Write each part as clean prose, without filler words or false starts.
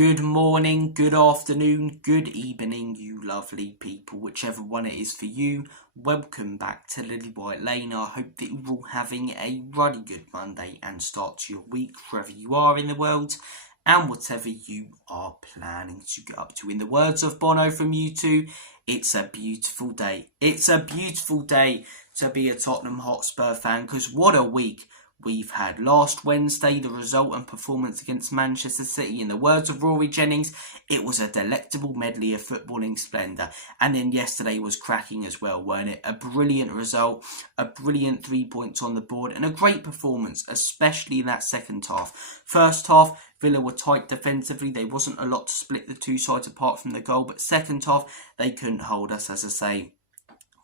Good morning, good afternoon, good evening, you lovely people, whichever one it is for you. Welcome back to Lilywhite Lane. I hope that you're all having a really good Monday and start to your week, wherever you are in the world, and whatever you are planning to get up to. In the words of Bono from U2, it's a beautiful day. It's a beautiful day to be a Tottenham Hotspur fan, because what a week we've had. Last Wednesday, the result and performance against Manchester City, in the words of Rory Jennings, it was a delectable medley of footballing splendour. And then yesterday was cracking as well, weren't it? A brilliant result, a brilliant 3 points on the board, and a great performance, especially in that second half. First half, Villa were tight defensively. There wasn't a lot to split the two sides apart from the goal, but second half, they couldn't hold us, as I say.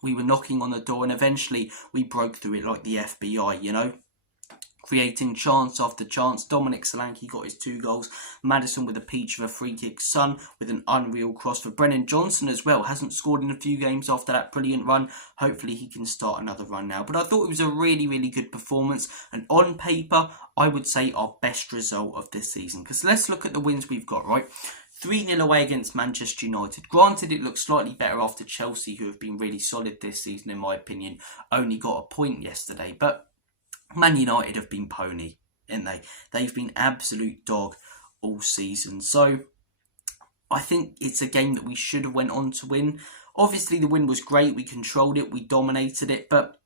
We were knocking on the door, and eventually we broke through it like the FBI, you know? Creating chance after chance. Dominic Solanke got his 2 goals. Maddison with a peach of a free kick. Son with an unreal cross for Brennan Johnson as well. Hasn't scored in a few games after that brilliant run. Hopefully he can start another run now. But I thought it was a really, really good performance. And on paper, I would say our best result of this season. Because let's look at the wins we've got, right? 3-0 away against Manchester United. Granted, it looks slightly better after Chelsea, who have been really solid this season, in my opinion, only got a point yesterday. But Man United have been pony, haven't they? They've been absolute dog all season. So I think it's a game that we should have went on to win. Obviously, the win was great. We controlled it. We dominated it. But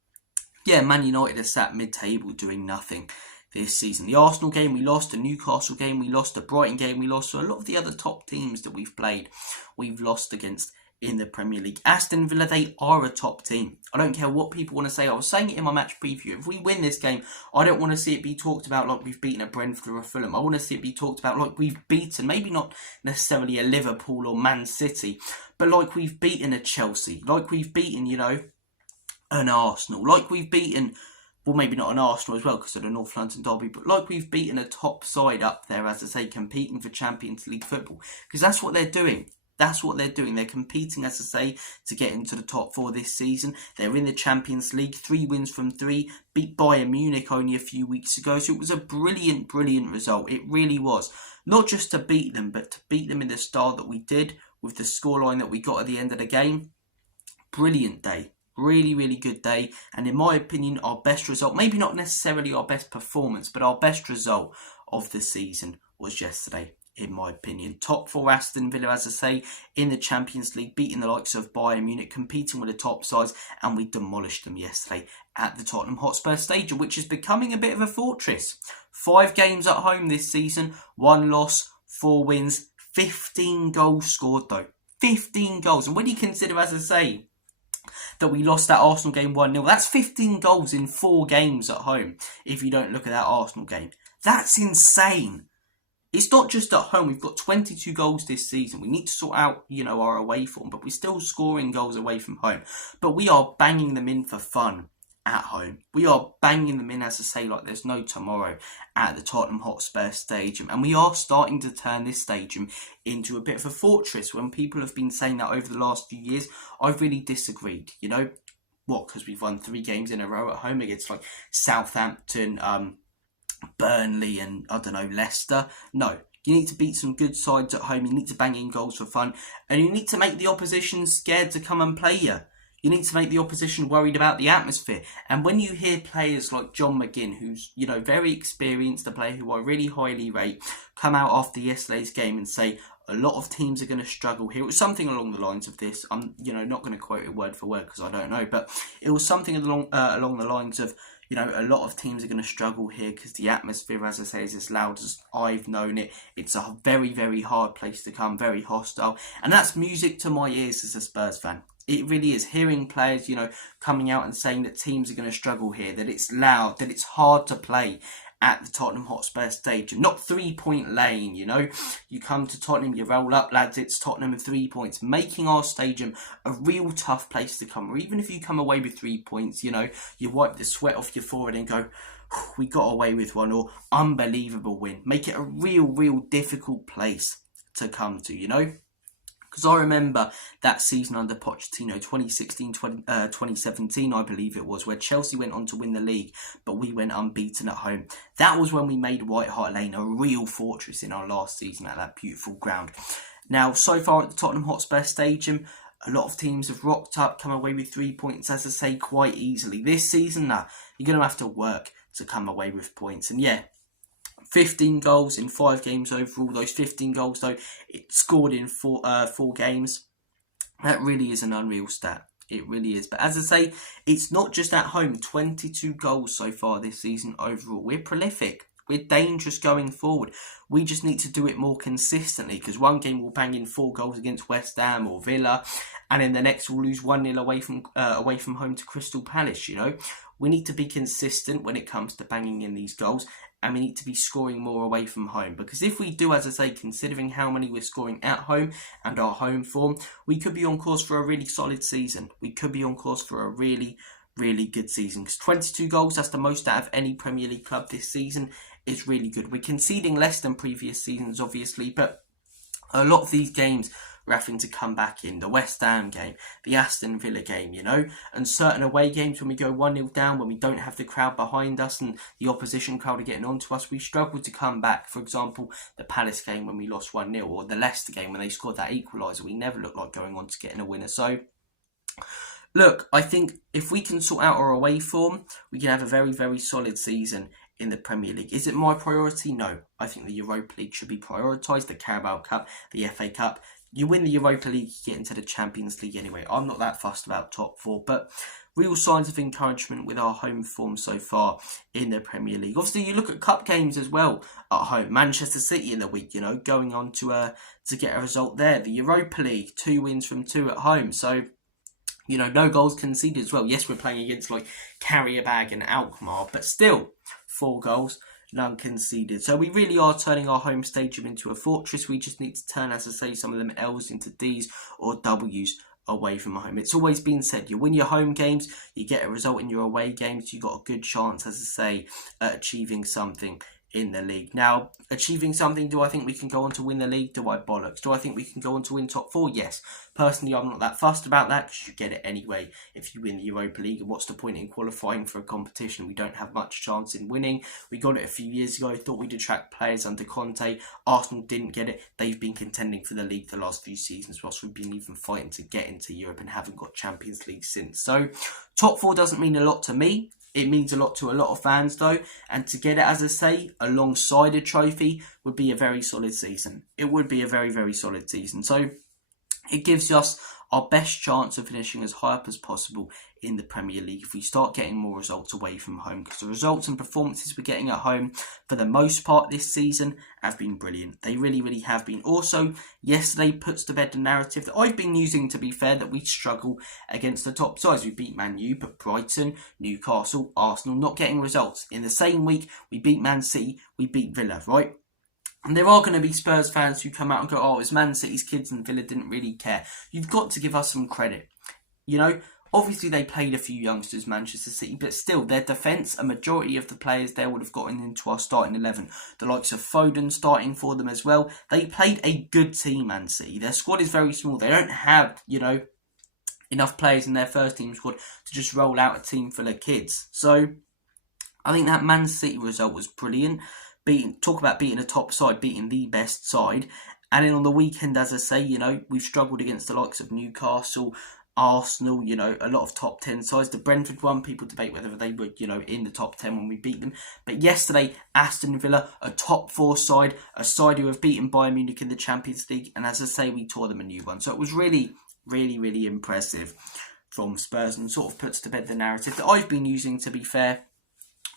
yeah, Man United are sat mid-table doing nothing this season. The Arsenal game we lost, the Newcastle game we lost, the Brighton game we lost. So a lot of the other top teams that we've played, we've lost against in the Premier League. Aston Villa, they are a top team. I don't care what people want to say. I was saying it in my match preview. If we win this game, I don't want to see it be talked about like we've beaten a Brentford or a Fulham. I want to see it be talked about like we've beaten, maybe not necessarily a Liverpool or Man City, but like we've beaten a Chelsea, like we've beaten, you know, an Arsenal, like we've beaten, well, maybe not an Arsenal as well because of the North London derby, but like we've beaten a top side up there, as I say, competing for Champions League football, because that's what they're doing. That's what they're doing. They're competing, as I say, to get into the top 4 this season. They're in the Champions League, 3 wins from 3, beat Bayern Munich only a few weeks ago. So it was a brilliant, brilliant result. It really was. Not just to beat them, but to beat them in the style that we did with the scoreline that we got at the end of the game. Brilliant day. Really, really good day. And in my opinion, our best result, maybe not necessarily our best performance, but our best result of the season was yesterday. In my opinion, top 4 Aston Villa, as I say, in the Champions League, beating the likes of Bayern Munich, competing with the top sides, and we demolished them yesterday at the Tottenham Hotspur Stadium, which is becoming a bit of a fortress. 5 games at home this season, 1 loss, 4 wins, 15 goals scored though. 15 goals. And when you consider, as I say, that we lost that Arsenal game 1-0, that's 15 goals in 4 games at home, if you don't look at that Arsenal game. That's insane. It's not just at home. We've got 22 goals this season. We need to sort out, you know, our away form, but we're still scoring goals away from home. But we are banging them in for fun at home. We are banging them in, as I say, like there's no tomorrow at the Tottenham Hotspur Stadium. And we are starting to turn this stadium into a bit of a fortress. When people have been saying that over the last few years, I've really disagreed, you know. What? Because we've won 3 games in a row at home against like Southampton, Burnley and, I don't know, Leicester. No, you need to beat some good sides at home. You need to bang in goals for fun. And you need to make the opposition scared to come and play you. You need to make the opposition worried about the atmosphere. And when you hear players like John McGinn, who's, you know, very experienced, a player who I really highly rate, come out after yesterday's game and say a lot of teams are going to struggle here. It was something along the lines of this. I'm, you know, not going to quote it word for word because I don't know. But it was something along the lines of, you know, a lot of teams are going to struggle here because the atmosphere, as I say, is as loud as I've known it. It's a very, very hard place to come, very hostile. And that's music to my ears as a Spurs fan. It really is. Hearing players, you know, coming out and saying that teams are going to struggle here, that it's loud, that it's hard to play at the Tottenham Hotspur Stadium. Not 3 Point Lane, you know. You come to Tottenham, you roll up, lads, it's Tottenham and 3 points. Making our stadium a real tough place to come. Or even if you come away with 3 points, you know, you wipe the sweat off your forehead and go, we got away with one, or unbelievable win. Make it a real, real difficult place to come to, you know. Because I remember that season under Pochettino, 2017, I believe it was, where Chelsea went on to win the league, but we went unbeaten at home. That was when we made White Hart Lane a real fortress in our last season at that beautiful ground. Now, so far at the Tottenham Hotspur Stadium, a lot of teams have rocked up, come away with 3 points, as I say, quite easily. This season, you're going to have to work to come away with points. And yeah, 15 goals in 5 games overall. Those 15 goals, though, it scored in four games. That really is an unreal stat. It really is. But as I say, it's not just at home. 22 goals so far this season overall. We're prolific. We're dangerous going forward. We just need to do it more consistently, because one game we'll bang in 4 goals against West Ham or Villa, and in the next we'll lose 1-0 away from home to Crystal Palace. You know, we need to be consistent when it comes to banging in these goals, and we need to be scoring more away from home. Because if we do, as I say, considering how many we're scoring at home and our home form, we could be on course for a really solid season. We could be on course for a really good season. Because 22 goals, that's the most out of any Premier League club this season, is really good. We're conceding less than previous seasons, obviously, but a lot of these games we're having to come back in. The West Ham game, the Aston Villa game, you know, and certain away games when we go 1-0 down, when we don't have the crowd behind us and the opposition crowd are getting onto us, we struggle to come back. For example, the Palace game when we lost 1-0, or the Leicester game when they scored that equaliser, we never looked like going on to getting a winner. So look, I think if we can sort out our away form, we can have a very solid season in the Premier League. Is it my priority? No. I think the Europa League should be prioritised, the Carabao Cup, the FA Cup. You win the Europa League, you get into the Champions League anyway. I'm not that fussed about top 4, but real signs of encouragement with our home form so far in the Premier League. Obviously, you look at cup games as well at home. Manchester City in the week, you know, going on to get a result there. The Europa League, 2 wins from 2 at home. So, you know, no goals conceded as well. Yes, we're playing against like Karabag and Alkmaar, but still 4 goals, none conceded. So we really are turning our home stadium into a fortress. We just need to turn, as I say, some of them L's into D's or W's away from home. It's always been said, you win your home games, you get a result in your away games, you got a good chance, as I say, at achieving something in the league. Now, achieving something, do I think we can go on to win the league? Do I bollocks? Do I think we can go on to win top 4? Yes. Personally, I'm not that fussed about that, because you get it anyway if you win the Europa League. And what's the point in qualifying for a competition we don't have much chance in winning? We got it a few years ago, thought we'd attract players under Conte. Arsenal didn't get it. They've been contending for the league the last few seasons, whilst we've been even fighting to get into Europe and haven't got Champions League since. So top 4 doesn't mean a lot to me. It means a lot to a lot of fans though, and to get it, as I say, alongside a trophy would be a very solid season. It would be a very solid season. So it gives us our best chance of finishing as high up as possible in the Premier League if we start getting more results away from home, because the results and performances we're getting at home for the most part this season have been brilliant. They really have been. Also, yesterday puts to bed the narrative that I've been using, to be fair, that we struggle against the top sides. We beat Man U, but Brighton, Newcastle, Arsenal not getting results. In the same week, we beat Man City, we beat Villa, right? And there are going to be Spurs fans who come out and go, oh, it's Man City's kids and Villa didn't really care. You've got to give us some credit. You know, obviously they played a few youngsters, Manchester City, but still, their defence, a majority of the players there would have gotten into our starting 11. The likes of Foden starting for them as well. They played a good team, Man City. Their squad is very small. They don't have, you know, enough players in their first team squad to just roll out a team full of kids. So I think that Man City result was brilliant. Talk about beating a top side, beating the best side. And then on the weekend, as I say, you know, we've struggled against the likes of Newcastle, Arsenal, you know, a lot of top 10 sides. The Brentford one, people debate whether they were, you know, in the top 10 when we beat them. But yesterday, Aston Villa, a top 4 side, a side who have beaten Bayern Munich in the Champions League. And as I say, we tore them a new one. So it was really impressive from Spurs, and sort of puts to bed the narrative that I've been using, to be fair,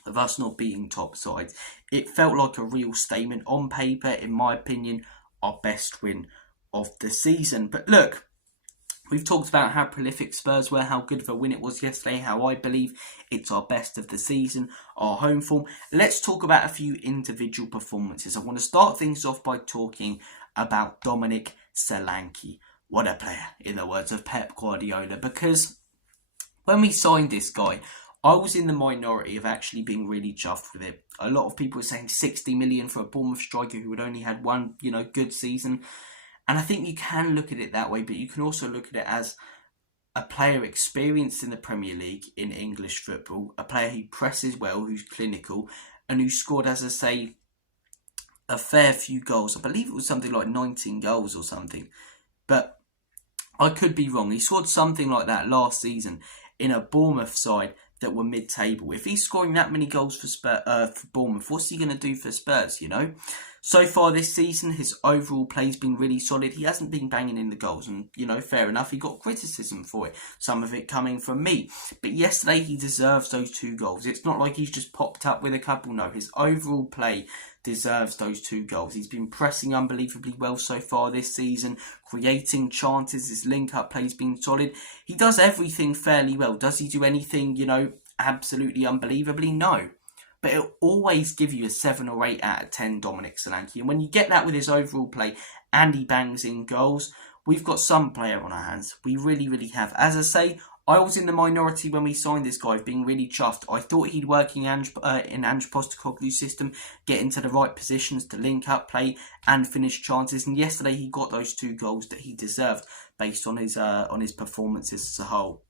of us not beating top sides. It felt like a real statement on paper, in my opinion, our best win of the season. But look, we've talked about how prolific Spurs were, how good of a win it was yesterday, how I believe it's our best of the season, our home form. Let's talk about a few individual performances. I want to start things off by talking about Dominic Solanke. What a player, in the words of Pep Guardiola, because when we signed this guy, I was in the minority of actually being really chuffed with it. A lot of people were saying 60 million for a Bournemouth striker who had only had one, you know, good season. And I think you can look at it that way, but you can also look at it as a player experienced in the Premier League in English football, a player who presses well, who's clinical, and who scored, as I say, a fair few goals. I believe it was something like 19 goals or something. But I could be wrong. He scored something like that last season in a Bournemouth side that were mid-table. If he's scoring that many goals for Bournemouth, what's he going to do for Spurs, you know? So far this season, his overall play's been really solid. He hasn't been banging in the goals, and, you know, fair enough, he got criticism for it. Some of it coming from me. But yesterday, he deserves those 2 goals. It's not like he's just popped up with a couple. No, his overall play deserves those 2 goals. He's been pressing unbelievably well so far this season, creating chances. His link-up play's been solid. He does everything fairly well. Does he do anything, you know, absolutely unbelievably? No. But it'll always give you a 7 or 8 out of 10 Dominic Solanke. And when you get that with his overall play and he bangs in goals, we've got some player on our hands. We really, really have. As I say, I was in the minority when we signed this guy, being really chuffed. I thought he'd work in Ange Postecoglou's system, get into the right positions to link up, play and finish chances. And yesterday he got those 2 goals that he deserved based on his performances as a whole.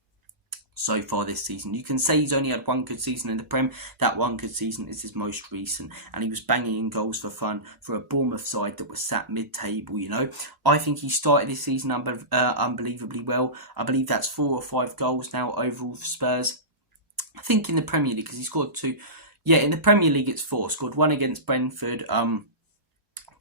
So far this season, you can say he's only had 1 good season in the Prem. That 1 good season is his most recent, and he was banging in goals for fun for a Bournemouth side that was sat mid-table. You know, I think he started this season unbelievably well. I believe that's 4 or 5 goals now overall for Spurs. I think in the Premier League, because he scored 2. Yeah, in the Premier League it's 4. Scored 1 against Brentford, 1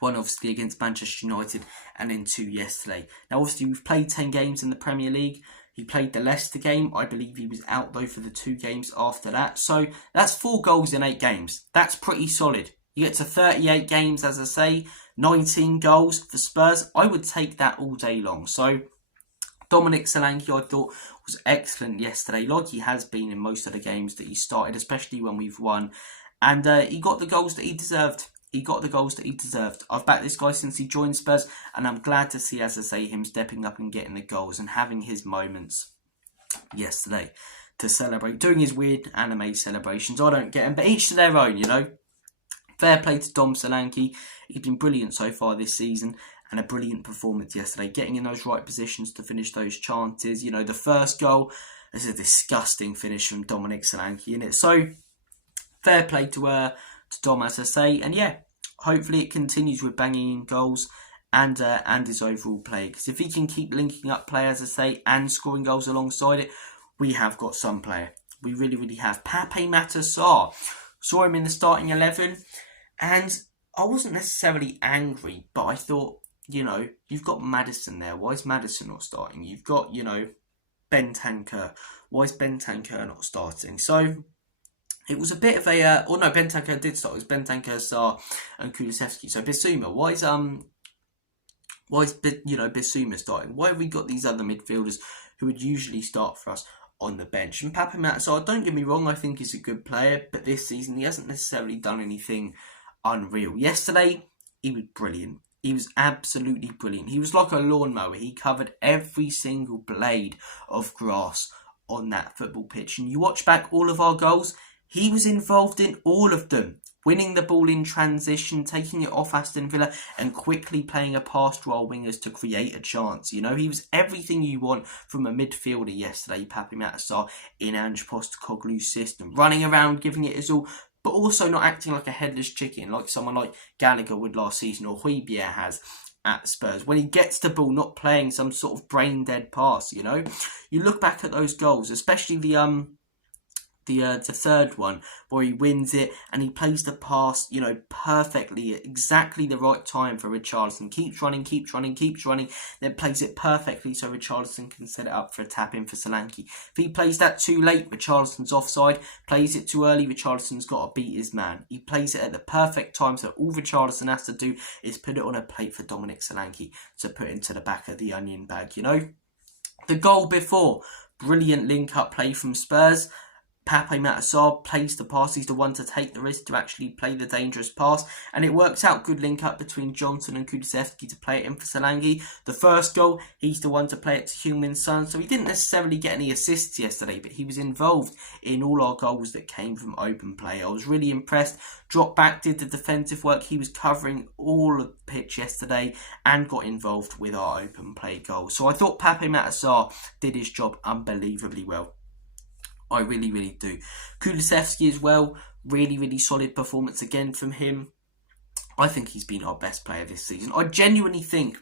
obviously against Manchester United, and then 2 yesterday. Now obviously we've played 10 games in the Premier League. He played the Leicester game. I believe he was out though for the 2 games after that. So that's 4 goals in 8 games. That's pretty solid. You get to 38 games, as I say, 19 goals for Spurs. I would take that all day long. So Dominic Solanke, I thought, was excellent yesterday, like he has been in most of the games that he started, especially when we've won. And he got the goals that he deserved. I've backed this guy since he joined Spurs, and I'm glad to see, as I say, him stepping up and getting the goals and having his moments yesterday to celebrate, doing his weird anime celebrations. I don't get them, but each to their own, you know. Fair play to Dom Solanke. He's been brilliant so far this season, and a brilliant performance yesterday, getting in those right positions to finish those chances. You know, the first goal is a disgusting finish from Dominic Solanke in it. So fair play to Dom, as I say, and yeah, hopefully it continues with banging in goals and his overall play. Because if he can keep linking up play, as I say, and scoring goals alongside it, we have got some player. We really, really have. Pape Sarr, saw him in the starting 11, and I wasn't necessarily angry, but I thought, you know, you've got Maddison there. Why is Maddison not starting? You've got, you know, Bentancur. Why is Bentancur not starting? So it was a bit of a, Bentancur did start. It was Bentancur, Sarr, and Kulusevski. So Bissouma, why is Bissouma starting? Why have we got these other midfielders who would usually start for us on the bench? And Pape Sarr, don't get me wrong, I think he's a good player, but this season he hasn't necessarily done anything unreal. Yesterday, he was brilliant. He was absolutely brilliant. He was like a lawnmower. He covered every single blade of grass on that football pitch. And you watch back all of our goals, he was involved in all of them. Winning the ball in transition, taking it off Aston Villa, and quickly playing a pass to our wingers to create a chance. You know, he was everything you want from a midfielder yesterday, Pape Sarr, in Ange Postecoglou's system. Running around, giving it his all, but also not acting like a headless chicken, like someone like Gallagher would last season, or Højbjerg has at Spurs. When he gets the ball, not playing some sort of brain-dead pass, you know. You look back at those goals, especially the third one where he wins it and he plays the pass, you know, perfectly at exactly the right time for Richarlison. Keeps running, then plays it perfectly so Richarlison can set it up for a tap in for Solanke. If he plays that too late, Richarlison's offside. Plays it too early, Richarlison's got to beat his man. He plays it at the perfect time, so all Richarlison has to do is put it on a plate for Dominic Solanke to put into the back of the onion bag, you know. The goal before, brilliant link-up play from Spurs. Pape Matar plays the pass. He's the one to take the risk to actually play the dangerous pass. And it works out. Good link up between Johnson and Kulusevski to play it in for Solanke. The first goal, he's the one to play it to Heung-min Son. So he didn't necessarily get any assists yesterday, but he was involved in all our goals that came from open play. I was really impressed. Dropped back, did the defensive work. He was covering all of the pitch yesterday and got involved with our open play goals. So I thought Pape Matar did his job unbelievably well. I really, really do. Kulusevski as well, really solid performance again from him. I think he's been our best player this season. I genuinely think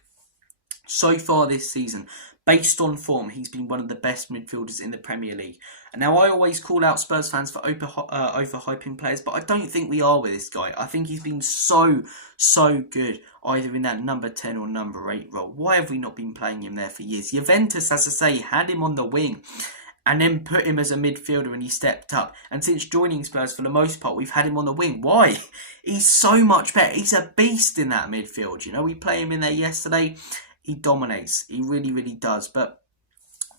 so far this season, based on form, he's been one of the best midfielders in the Premier League. And now I always call out Spurs fans for overhyping players, but I don't think we are with this guy. I think he's been so good, either in that number 10 or number 8 role. Why have we not been playing him there for years? Juventus, as I say, had him on the wing and then put him as a midfielder and he stepped up. And since joining Spurs, for the most part, we've had him on the wing. Why? He's so much better. He's a beast in that midfield. You know, we play him in there yesterday. He dominates. He really does. But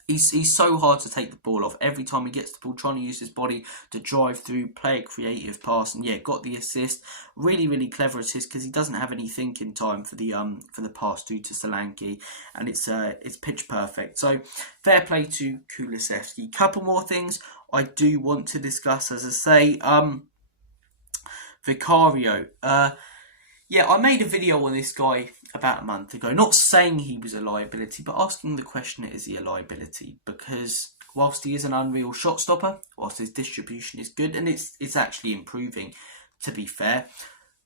he's so hard to take the ball off. Every time he gets the ball, trying to use his body to drive through, play a creative pass, and yeah, got the assist. Really clever assist because he doesn't have any thinking time for the pass due to Solanke, and it's pitch perfect. So fair play to Kulusevski. Couple more things I do want to discuss, as I say. Vicario. Yeah, I made a video on this guy about a month ago, not saying he was a liability, but asking the question, is he a liability? Because whilst he is an unreal shot stopper, whilst his distribution is good, and it's actually improving, to be fair,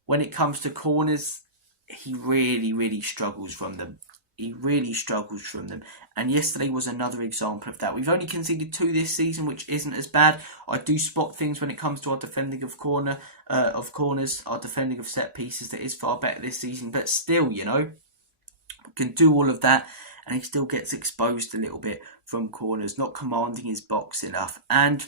when it comes to corners, he really struggles from them. He really struggles from them. And yesterday was another example of that. We've only conceded 2 this season, which isn't as bad. I do spot things when it comes to our defending of corners, our defending of set pieces that is far better this season. But still, you know, we can do all of that and he still gets exposed a little bit from corners, not commanding his box enough. And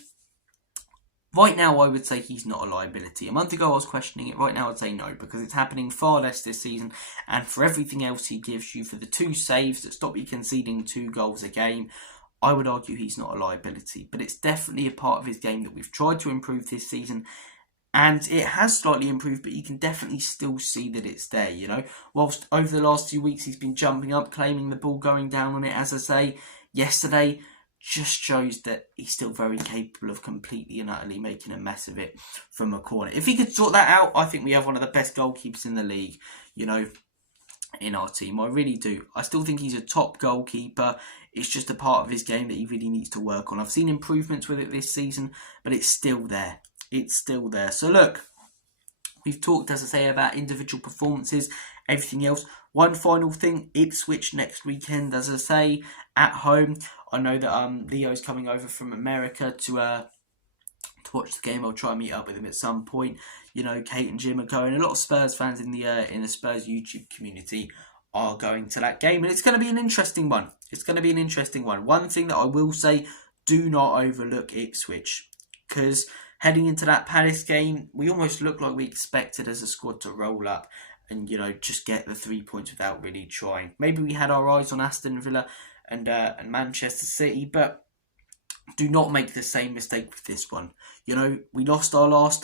right now, I would say he's not a liability. A month ago, I was questioning it. Right now, I'd say no, because it's happening far less this season. And for everything else he gives you, for the 2 saves that stop you conceding 2 goals a game, I would argue he's not a liability. But it's definitely a part of his game that we've tried to improve this season. And it has slightly improved, but you can definitely still see that it's there, you know. Whilst over the last 2 weeks, he's been jumping up, claiming the ball, going down on it, as I say, yesterday just shows that he's still very capable of completely and utterly making a mess of it from a corner. If he could sort that out, I think we have one of the best goalkeepers in the league, you know, in our team. I really do. I still think he's a top goalkeeper. It's just a part of his game that he really needs to work on. I've seen improvements with it this season, but it's still there. It's still there. So look, we've talked, as I say, about individual performances, everything else. One final thing, Ipswich next weekend, as I say, at home. I know that Leo's coming over from America to watch the game. I'll try and meet up with him at some point. You know, Kate and Jim are going. A lot of Spurs fans in the Spurs YouTube community are going to that game, and it's going to be an interesting one. It's going to be an interesting one. One thing that I will say, do not overlook Ipswich, because heading into that Palace game, we almost looked like we expected as a squad to roll up and, you know, just get the 3 points without really trying. Maybe we had our eyes on Aston Villa and Manchester City, but do not make the same mistake with this one. You know, we lost our last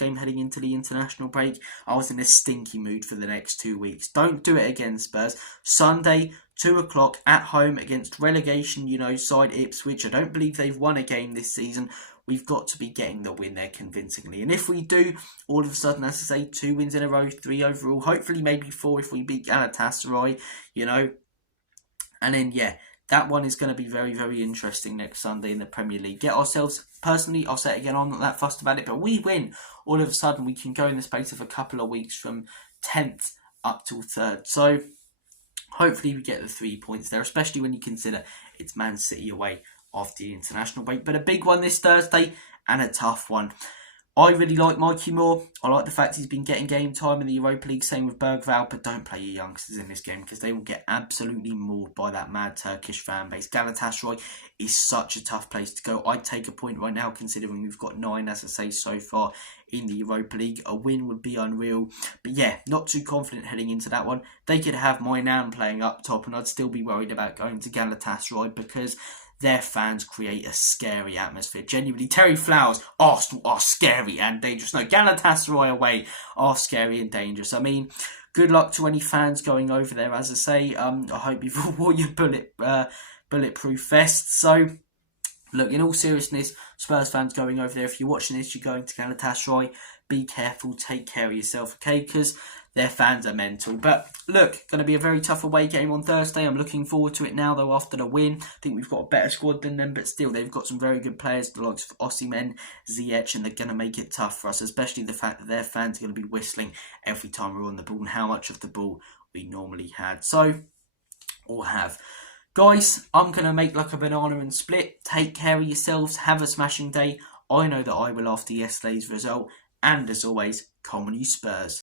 game heading into the international break. I was in a stinky mood for the next 2 weeks. Don't do it again, Spurs. Sunday, 2 o'clock at home against relegation, you know, side Ipswich. I don't believe they've won a game this season. We've got to be getting the win there convincingly. And if we do, all of a sudden, as I say, 2 wins in a row, 3 overall, hopefully maybe 4 if we beat Galatasaray, you know. And then, yeah, that one is going to be very interesting next Sunday in the Premier League. Get ourselves, personally, I'll say it again, I'm not that fussed about it, but we win, all of a sudden we can go in the space of a couple of weeks from 10th up till 3rd. So hopefully we get the 3 points there, especially when you consider it's Man City away after the international break. But a big one this Thursday and a tough one. I really like Mikey Moore. I like the fact he's been getting game time in the Europa League, same with Bergvall, but don't play your youngsters in this game because they will get absolutely mauled by that mad Turkish fan base. Galatasaray is such a tough place to go. I'd take a point right now considering we've got 9, as I say, so far in the Europa League. A win would be unreal. But yeah, not too confident heading into that one. They could have Moynihan playing up top and I'd still be worried about going to Galatasaray because their fans create a scary atmosphere. Genuinely, Terry Flowers, Arsenal are scary and dangerous. No, Galatasaray away are scary and dangerous. I mean, good luck to any fans going over there. As I say, I hope you've all wore your bulletproof vests. So, look, in all seriousness, Spurs fans going over there, if you're watching this, you're going to Galatasaray, be careful, take care of yourself, okay? Because their fans are mental. But look, going to be a very tough away game on Thursday. I'm looking forward to it now, though, after the win. I think we've got a better squad than them, but still, they've got some very good players, the likes of Osimhen, Ziyech, and they're going to make it tough for us, especially the fact that their fans are going to be whistling every time we're on the ball and how much of the ball we normally had. So, or have. Guys, I'm going to make like a banana and split. Take care of yourselves. Have a smashing day. I know that I will after yesterday's result. And as always, come on you Spurs.